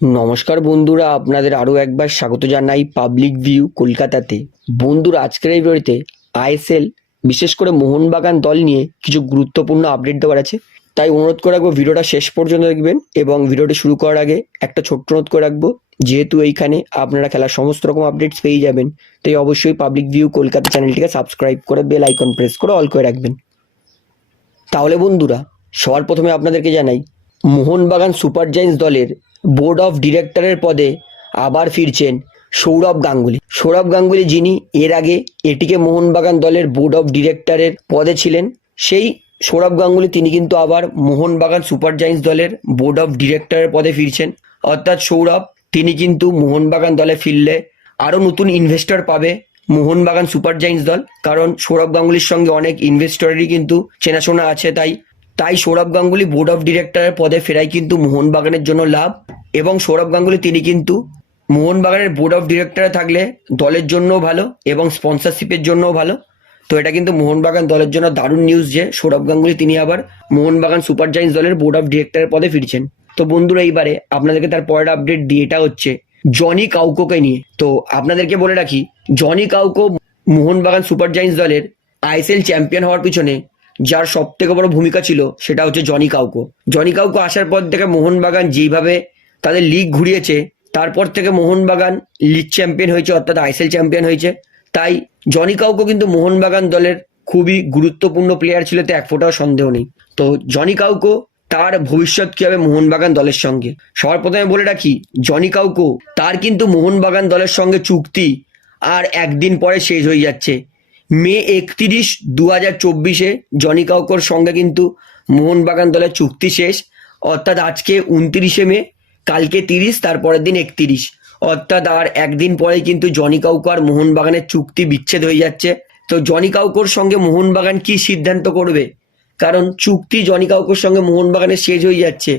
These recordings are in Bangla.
নমস্কার বন্ধুরা, আপনাদের আরও একবার স্বাগত জানাই পাবলিক ভিউ কলকাতাতে। বন্ধুরা, আজকের এই ভিডিওতে আইএসএল বিশেষ করে মোহনবাগান দল নিয়ে কিছু গুরুত্বপূর্ণ আপডেট দেওয়ার আছে। তাই অনুরোধ করে রাখব, ভিডিওটা শেষ পর্যন্ত দেখবেন এবং ভিডিওটি শুরু করার আগে একটা ছোট্ট অনুরোধ করে রাখব, যেহেতু এইখানে আপনারা খেলার সমস্ত রকম আপডেটস পেয়ে যাবেন, তাই অবশ্যই পাবলিক ভিউ কলকাতা চ্যানেলটিকে সাবস্ক্রাইব করে বেল আইকন প্রেস করে অল করে রাখবেন। তাহলে বন্ধুরা, সবার প্রথমে আপনাদেরকে জানাই, মোহনবাগান সুপার জায়েন্টস দলের বোর্ড অফ ডিরেক্টরের পদে আবার ফিরছেন সৌরভ গাঙ্গুলি। সৌরভ গাঙ্গুলি যিনি এর আগে এটিকে মোহনবাগান দলের বোর্ড অফ ডিরেক্টরের পদে ছিলেন, সেই সৌরভ গাঙ্গুলি তিনি কিন্তু আবার মোহনবাগান সুপার জায়েন্টস দলের বোর্ড অফ ডিরেক্টরের পদে ফিরছেন। অর্থাৎ সৌরভ, তিনি কিন্তু মোহনবাগান দলে ফিরলে আরও নতুন ইনভেস্টর পাবে মোহনবাগান সুপার জায়েন্টস দল। কারণ সৌরভ গাঙ্গুলির সঙ্গে অনেক ইনভেস্টরেরই কিন্তু চেনাশোনা আছে, তাই তাই সৌরভ গাঙ্গুলি বোর্ড অফ ডিরেক্টরের পদে ফেরাই কিন্তু মোহনবাগানের জন্য লাভ। এবং সৌরভ গাঙ্গুলি, তিনি কিন্তু মোহনবাগানের বোর্ড অফ ডিরেক্টরে থাকলে দলের জন্যও ভালো এবং স্পন্সরশিপের জন্যও ভালো। তো এটা কিন্তু মোহনবাগান দলের জন্য দারুণ নিউজ যে সৌরভ গাঙ্গুলি, তিনি আবার মোহনবাগান সুপার জায়েন্টস দলের বোর্ড অফ ডিরেক্টরের পদে ফিরছেন। তো বন্ধুরা, এইবারে আপনাদেরকে তার পরের আপডেট দিয়ে এটা হচ্ছে জনি কাউকোকে নিয়ে। তো আপনাদেরকে বলে রাখি, Joni Kauko Mohun Bagan super giants দলের আইএসএল চ্যাম্পিয়ন হওয়ার পিছনে যার সব থেকে বড় ভূমিকা ছিল সেটা হচ্ছে জনি কাউকো। জনি কাউকো আসার পর থেকে মোহনবাগান যেইভাবে তাদের লিগ ঘুরিয়েছে। তারপর থেকে মোহনবাগান লিগ চ্যাম্পিয়ন হয়েছে, অর্থাৎ আইএসএল চ্যাম্পিয়ন হয়েছে। তাই জনি কাউকো কিন্তু মোহনবাগান দলের খুবই গুরুত্বপূর্ণ প্লেয়ার ছিল, তো এক ফোটাও সন্দেহ নেই। তো জনি কাউকো তার ভবিষ্যৎ কি হবে মোহনবাগান দলের সঙ্গে? সবার প্রথমে বলে রাখি জনি কাউকো তার কিন্তু মোহনবাগান দলের সঙ্গে চুক্তি আর একদিন পরে শেষ হয়ে যাচ্ছে। মে একত্রিশ দু হাজার চব্বিশে জনি কাউকোর সঙ্গে কিন্তু মোহনবাগান দলের চুক্তি শেষ। অর্থাৎ আজকে উনত্রিশে মে কালকে তিরিশ, তারপরের দিন একত্রিশ। অর্থাৎ আর একদিন পরে কিন্তু জনি কাউকো আর মোহনবাগানের চুক্তি বিচ্ছেদ হয়ে যাচ্ছে। তো জনি কাউকোর সঙ্গে মোহনবাগান কি সিদ্ধান্ত করবে? কারণ চুক্তি জনি কাউকোর সঙ্গে মোহনবাগানের শেষ হয়ে যাচ্ছে।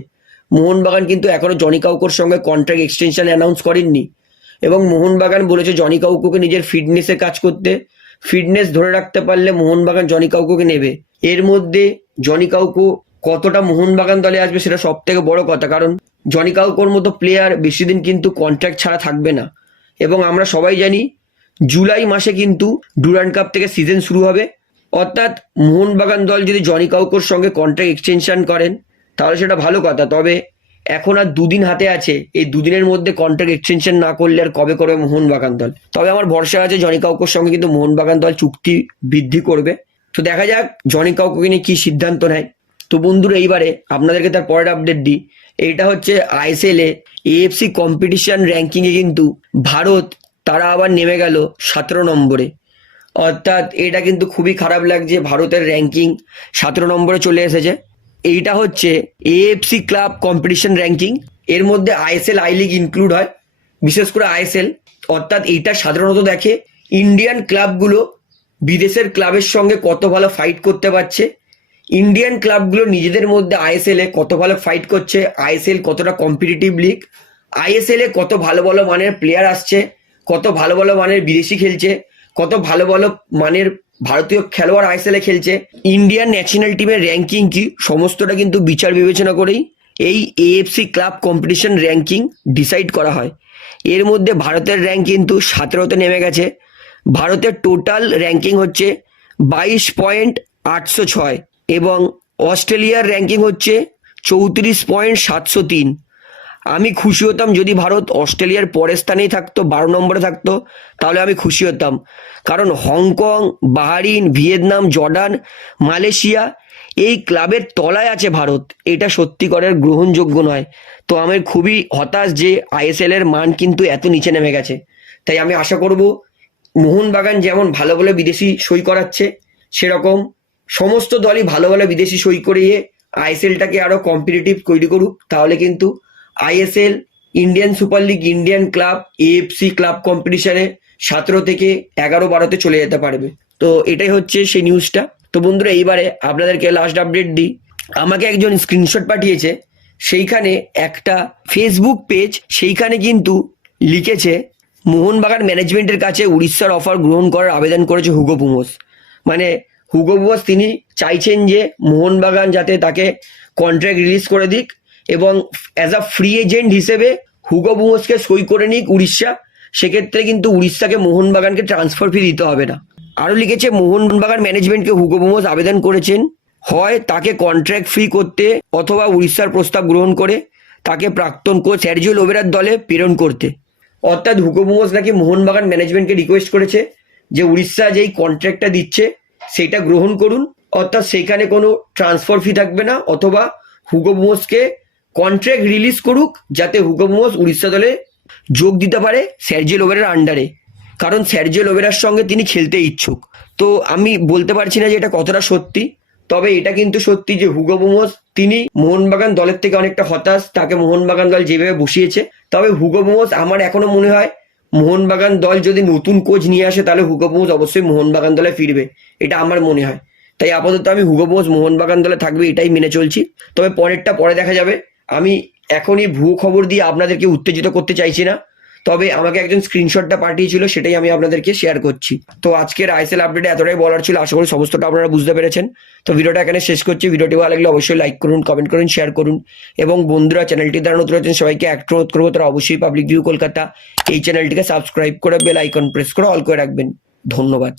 মোহনবাগান কিন্তু এখনও জনি কাউকোর সঙ্গে কন্ট্রাক্ট এক্সটেনশন অ্যানাউন্স করেননি। এবং মোহনবাগান বলেছে জনি কাউকোকে নিজের ফিটনেসে কাজ করতে। ফিটনেস ধরে রাখতে পারলে মোহনবাগান জনি কাউকোকে নেবে। এর মধ্যে জনি কাউকো কতটা মোহনবাগান দলে আসবে সেটা সব থেকে বড় কথা। কারণ জনি কাউকোর মতো প্লেয়ার বেশি দিন কিন্তু কন্ট্রাক্ট ছাড়া থাকবে না। এবং আমরা সবাই জানি, জুলাই মাসে কিন্তু ডুরান্ড কাপ থেকে সিজন শুরু হবে। অর্থাৎ মোহনবাগান দল যদি জনি কাউকোর সঙ্গে কন্ট্রাক্ট এক্সটেনশন করেন, তাহলে সেটা ভালো কথা। তবে এখন আর দুদিন হাতে আছে। এই দুদিনের মধ্যে কন্ট্রাক্ট এক্সটেনশন না করলে আর কবে করবে মোহনবাগান দল? তবে আমার ভরসা আছে জনি কাউকোর সঙ্গে কিন্তু মোহনবাগান দল চুক্তি বৃদ্ধি করবে। তো দেখা যাক জনি কাউকোকে নিয়ে কি সিদ্ধান্ত নেয়। তো বন্ধুরা, এইবারে আপনাদেরকে তার পরের আপডেট দিই। এইটা হচ্ছে আইএসএল এ এএফসি কম্পিটিশন র্যাঙ্কিংয়ে কিন্তু ভারত তারা আবার নেমে গেল সতেরো নম্বরে। অর্থাৎ এটা কিন্তু খুবই খারাপ লাগছে ভারতের র্যাঙ্কিং সতেরো নম্বরে চলে এসেছে। এইটা হচ্ছে এএফসি ক্লাব কম্পিটিশন র্যাঙ্কিং এর মধ্যে আইএসএল আই লিগ ইনক্লুড হয়, বিশেষ করে আইএসএল। অর্থাৎ এইটা সাধারণত দেখে ইন্ডিয়ান ক্লাবগুলো বিদেশের ক্লাবের সঙ্গে কত ভালো ফাইট করতে পারছে। ইন্ডিয়ান ক্লাবগুলো নিজেদের মধ্যে আইএসএল এ কত ভালো ফাইট করছে আইএসএল কতটা কম্পিটিটিভ লিগ আইএসএল এ কত ভালো ভালো মানের প্লেয়ার আসছে, কত ভালো ভালো মানের বিদেশি খেলছে, কত ভালো ভালো মানের ভারতীয় খেলোয়াড় আইএসএল এ খেলছে ইন্ডিয়ান ন্যাশনাল টিমের র্যাঙ্কিং কি, সমস্তটা কিন্তু বিচার বিবেচনা করেই এই AFC club competition ranking decide করা হয়। এর মধ্যে ভারতের র্যাঙ্ক কিন্তু সতেরোতে নেমে গেছে, ভারতের টোটাল র্যাঙ্কিং হচ্ছে বাইশ পয়েন্ট আটশো ছয়। এবং অস্ট্রেলিয়ার র্যাঙ্কিং হচ্ছে চৌত্রিশ পয়েন্ট সাতশো তিন। আমি খুশি হতাম যদি ভারত অস্ট্রেলিয়ার পরের স্থানেই থাকতো, বারো নম্বরে থাকতো, তাহলে আমি খুশি হতাম। কারণ Hong Kong, Bahrain, Vietnam, Jordan, Malaysia এই ক্লাবের তলায় আছে ভারত। এটা সত্যি সত্যিকারের গ্রহণযোগ্য নয়। তো আমি খুবই হতাশ যে আইএসএল এর মান কিন্তু এত নিচে নেমে গেছে। তাই আমি আশা করব, মোহনবাগান যেমন ভালো ভালো বিদেশি সই করাচ্ছে, সেরকম সমস্ত দলই ভালো ভালো বিদেশি সই করিয়ে আইএসএলটাকে আরও কম্পিটিটিভ তৈরি করুক, তাহলে কিন্তু ISL Indian super league Indian club AFC club কম্পিটিশনে সতেরো থেকে এগারো বারোতে চলে যেতে পারবে। তো এটাই হচ্ছে সেই নিউজটা তো বন্ধুরা, এইবারে আপনাদেরকে লাস্ট আপডেট দিই। আমাকে একজন স্ক্রিনশট পাঠিয়েছে, সেইখানে একটা ফেসবুক পেজ সেইখানে কিন্তু লিখেছে, মোহনবাগান ম্যানেজমেন্টের কাছে উড়িষ্যার অফার গ্রহণ করার আবেদন করেছে হুগো পুমোস। মানে হুগো পুমোস তিনি চাইছেন যে মোহনবাগান যাতে তাকে কন্ট্রাক্ট রিলিজ করে দিক এবং অ্যাজ আ ফ্রি এজেন্ট হিসেবে হুগো বুমোসকে সই করে নিক উড়িষ্যা, সেক্ষেত্রে কিন্তু উড়িষ্যাকে মোহনবাগানকে ট্রান্সফার ফি দিতে হবে না। আরও লিখেছে, মোহনবাগান ম্যানেজমেন্টকে হুগো বুমোস আবেদন করেছেন। হয় তাকে কন্ট্রাক্ট ফ্রি করতে অথবা উড়িষ্যার প্রস্তাব গ্রহণ করে তাকে প্রাক্তন কোচ স্যারজিও লোবেরার দলে প্রেরণ করতে। অর্থাৎ হুগো বুমোস নাকি মোহনবাগান ম্যানেজমেন্টকে রিকোয়েস্ট করেছে যে উড়িষ্যা যেই কন্ট্রাক্টটা দিচ্ছে সেটা গ্রহণ করুন। অর্থাৎ সেখানে কোনো ট্রান্সফার ফি থাকবে না, অথবা হুগো বুমোসকে কন্ট্রাক্ট রিলিজ করুক, যাতে হুগো উড়িষ্যা দলে যোগ দিতে পারে স্যারজিও লোবেরার আন্ডারে কারণ স্যারজিও লোবেরার সঙ্গে তিনি খেলতে ইচ্ছুক। তো আমি বলতে পারছি না যে এটা কতটা সত্যি, তবে এটা কিন্তু সত্যি যে হুগো বুমোস তিনি মোহনবাগান দলের থেকে অনেকটা হতাশ, তাকে মোহনবাগান দল যেভাবে বসিয়েছে। তবে হুগো আমার এখনও মনে হয় মোহনবাগান দল যদি নতুন কোচ নিয়ে আসে, তাহলে হুগো বুমোস অবশ্যই মোহনবাগান দলে ফিরবে। এটা আমার মনে হয়। তাই আপাতত আমি হুগো বুমোস মোহনবাগান দলে থাকবে, এটাই মেনে চলছি। তবে পরেরটা পরে দেখা যাবে। আমি এখনই ভুয়ো খবর দিয়ে আপনাদেরকে উত্তেজিত করতে চাইছি না। তবে আমাকে একজন স্ক্রিনশটটা পাঠিয়েছিল, সেটাই আমি আপনাদেরকে শেয়ার করছি। তো আজকের আইসেল আপডেটে এতটাই বলার ছিল, আশা করি সমস্তটা আপনারা বুঝতে পেরেছেন। তো ভিডিওটা এখানে শেষ করছি। ভিডিওটি ভালো লাগলে অবশ্যই লাইক করুন কমেন্ট করুন শেয়ার করুন। এবং বন্ধুরা চ্যানেলটি দ্বারা নতুন আছেন সবাইকে অনুরোধ করব। তারা অবশ্যই পাবলিক ভিউ কলকাতা, এই চ্যানেলটিকে সাবস্ক্রাইব করে বেল আইকন প্রেস করে অল করে রাখবেন। ধন্যবাদ।